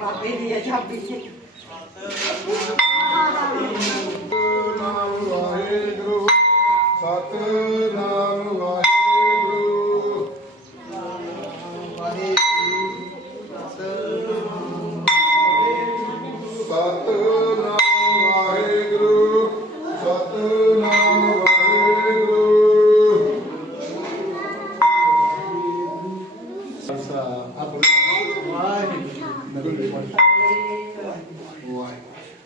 ਬਾਬੇ ਦੀ ਹੈ ਸਤ ਨਾਮ ਵਾਹਿਗੁਰੂ ਸਤ ਨਾਮ ਵਾਹਿਗੁਰੂ ਸਤ ਨਾਮ ਵਾਹਿਗੁਰੂ ਸਤ Why? Why? Why?